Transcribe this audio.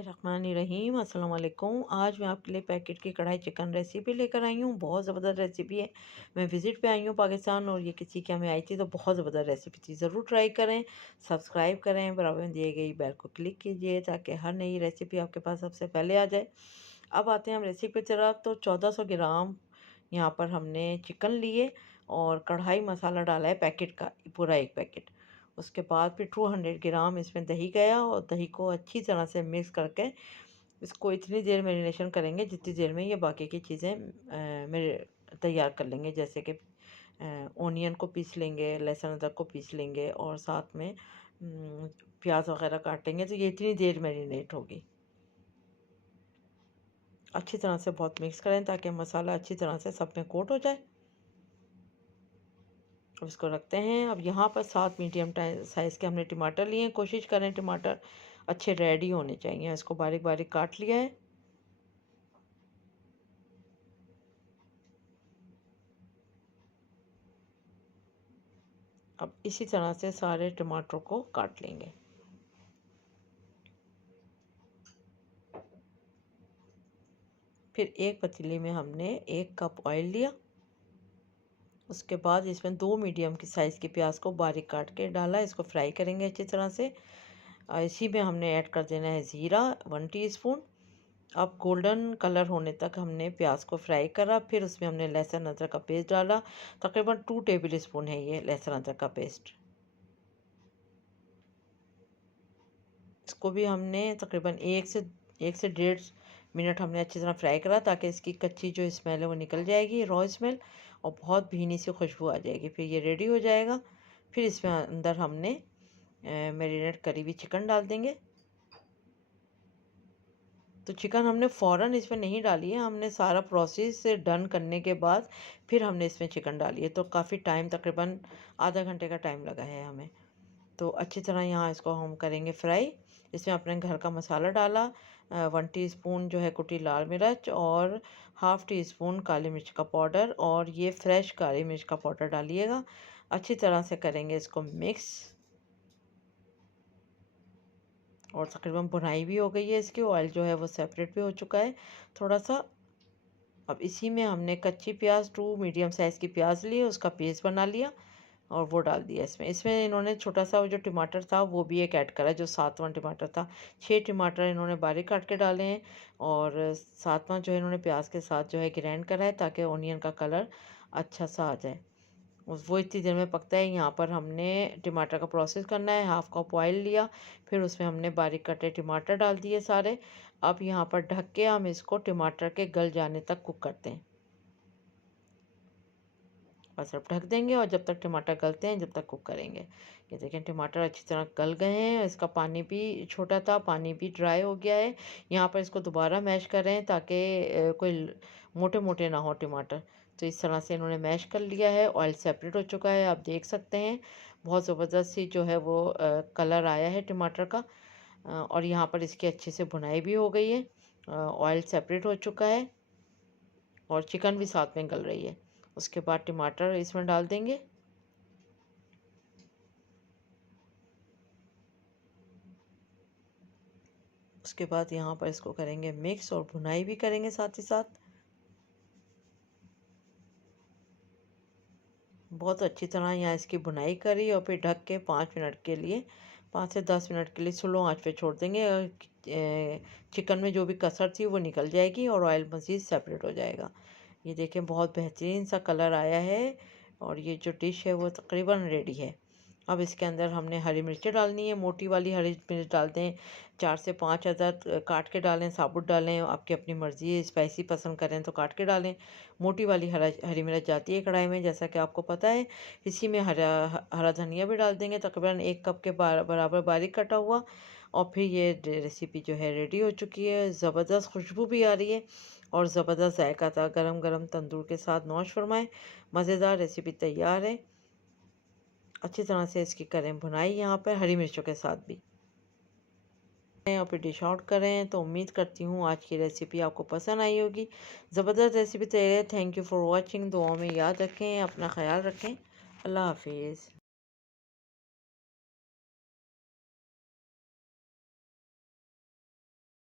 रहीम अस्सलाम वालेकुम। आज मैं आपके लिए पैकेट की कढ़ाई चिकन रेसिपी लेकर आई हूँ। बहुत ज़बरदस्त रेसिपी है। मैं विज़िट पे आई हूँ पाकिस्तान और ये किसी के हमें आई थी तो बहुत ज़बरदस्त रेसिपी थी। ज़रूर ट्राई करें, सब्सक्राइब करें, बराबर में दिए गई बेल को क्लिक कीजिए ताकि हर नई रेसिपी आपके पास सबसे पहले आ जाए। अब आते हैं हम रेसिपी की तरफ। तो 1400 ग्राम यहाँ पर हमने चिकन लिए और कढ़ाई मसाला डाला है पैकेट का, पूरा एक पैकेट। उसके बाद फिर 200 ग्राम इसमें दही गया और दही को अच्छी तरह से मिक्स करके इसको इतनी देर मैरिनेशन करेंगे जितनी देर में ये बाकी की चीज़ें मेरे तैयार कर लेंगे। जैसे कि ओनियन को पीस लेंगे, लहसुन अदरक को पीस लेंगे और साथ में प्याज वगैरह काटेंगे। तो ये इतनी देर मैरिनेट होगी। अच्छी तरह से बहुत मिक्स करें ताकि मसाला अच्छी तरह से सब में कोट हो जाए। अब इसको रखते हैं। अब यहाँ पर 7 मीडियम साइज़ के हमने टमाटर लिए हैं। कोशिश करें टमाटर अच्छे रेडी होने चाहिए। इसको बारीक बारीक काट लिया है। अब इसी तरह से सारे टमाटरों को काट लेंगे। फिर एक पतीले में हमने 1 कप ऑयल लिया। उसके बाद इसमें 2 मीडियम की साइज़ के प्याज को बारीक काट के डाला। इसको फ्राई करेंगे अच्छी तरह से। इसी में हमने ऐड कर देना है ज़ीरा 1 टीस्पून। अब गोल्डन कलर होने तक हमने प्याज को फ्राई करा। फिर उसमें हमने लहसुन अदरक का पेस्ट डाला। तकरीबन 2 टेबल स्पून है ये लहसुन अदरक का पेस्ट। इसको भी हमने तकरीबन 1 से 1.5 मिनट हमने अच्छी तरह फ्राई करा ताकि इसकी कच्ची जो स्मेल है वो निकल जाएगी, रॉ स्मेल, और बहुत भीनी सी खुशबू आ जाएगी। फिर ये रेडी हो जाएगा। फिर इसमें अंदर हमने मैरिनेट करी हुई चिकन डाल देंगे। तो चिकन हमने फ़ौरन इसमें नहीं डाली है, हमने सारा प्रोसेस डन करने के बाद फिर हमने इसमें चिकन डाली है। तो काफ़ी टाइम, तकरीबन आधा घंटे का टाइम लगा है हमें। तो अच्छी तरह यहाँ इसको हम करेंगे फ्राई। इसमें अपने घर का मसाला डाला, 1 टीस्पून जो है कुटी लाल मिर्च और हाफ़ टी स्पून काली मिर्च का पाउडर, और ये फ्रेश काली मिर्च का पाउडर डालिएगा। अच्छी तरह से करेंगे इसको मिक्स। और तकरीबन भुनाई भी हो गई है इसकी, ऑयल जो है वो सेपरेट भी हो चुका है थोड़ा सा। अब इसी में हमने कच्ची प्याज 2 मीडियम साइज़ की प्याज ली, उसका पेस्ट बना लिया और वो डाल दिया इसमें। इसमें इन्होंने छोटा सा वो जो टमाटर था वो भी एक ऐड करा, जो 7वां टमाटर था। 6 टमाटर इन्होंने बारीक काट के डाले हैं और 7वां जो है इन्होंने प्याज के साथ जो है ग्राइंड करा है ताकि ओनियन का कलर अच्छा सा आ जाए। उस वो इतनी देर में पकता है। यहाँ पर हमने टमाटर का प्रोसेस करना है। हाफ़ कप ऑयल लिया, फिर उसमें हमने बारीक कटे टमाटर डाल दिए सारे। अब यहाँ पर ढक के हम इसको टमाटर के गल जाने तक कुक करते हैं। बस अब ढक देंगे और जब तक टमाटर गलते हैं जब तक कुक करेंगे। ये देखें टमाटर अच्छी तरह गल गए हैं। इसका पानी भी छोटा था, पानी भी ड्राई हो गया है। यहाँ पर इसको दोबारा मैश करें ताकि कोई मोटे मोटे ना हो टमाटर। तो इस तरह से इन्होंने मैश कर लिया है। ऑयल सेपरेट हो चुका है, आप देख सकते हैं। बहुत ज़बरदस्त सी जो है वो कलर आया है टमाटर का। और यहाँ पर इसकी अच्छे से भुनाई भी हो गई है। ऑयल सेपरेट हो चुका है और चिकन भी साथ में गल रही है। उसके बाद टमाटर इसमें डाल देंगे। उसके बाद यहाँ पर इसको करेंगे मिक्स और भुनाई भी करेंगे साथ ही साथ। बहुत अच्छी तरह यहाँ इसकी भुनाई करी और फिर ढक के 5 मिनट के लिए, 5 से 10 मिनट के लिए स्लो आंच पे छोड़ देंगे। और चिकन में जो भी कसर थी वो निकल जाएगी और ऑयल मज़ीद सेपरेट हो जाएगा। ये देखें बहुत बेहतरीन सा कलर आया है और ये जो डिश है वो तकरीबन रेडी है। अब इसके अंदर हमने हरी मिर्चें डालनी है। मोटी वाली हरी मिर्च डाल दें, 4 से 5 अदद काट के डालें, साबुत डालें, आपकी अपनी मर्ज़ी है। स्पाइसी पसंद करें तो काट के डालें। मोटी वाली हरी मिर्च जाती है कढ़ाई में, जैसा कि आपको पता है। इसी में हरा धनिया भी डाल देंगे, तकरीबन 1 कप के बराबर बारीक कटा हुआ। और फिर ये रेसिपी जो है रेडी हो चुकी है। ज़बरदस्त खुशबू भी आ रही है और ज़बरदस्त जायका था। गरम गरम तंदूर के साथ नौश फरमाएं। मज़ेदार रेसिपी तैयार है। अच्छी तरह से इसकी करें भुनाई यहाँ पर हरी मिर्चों के साथ भी। और फिर डिश आउट करें। तो उम्मीद करती हूँ आज की रेसिपी आपको पसंद आई होगी। ज़बरदस्त रेसिपी तैयार है। Thank you for watching. दुआओं में याद रखें, अपना ख्याल रखें। अल्लाह हाफिज़।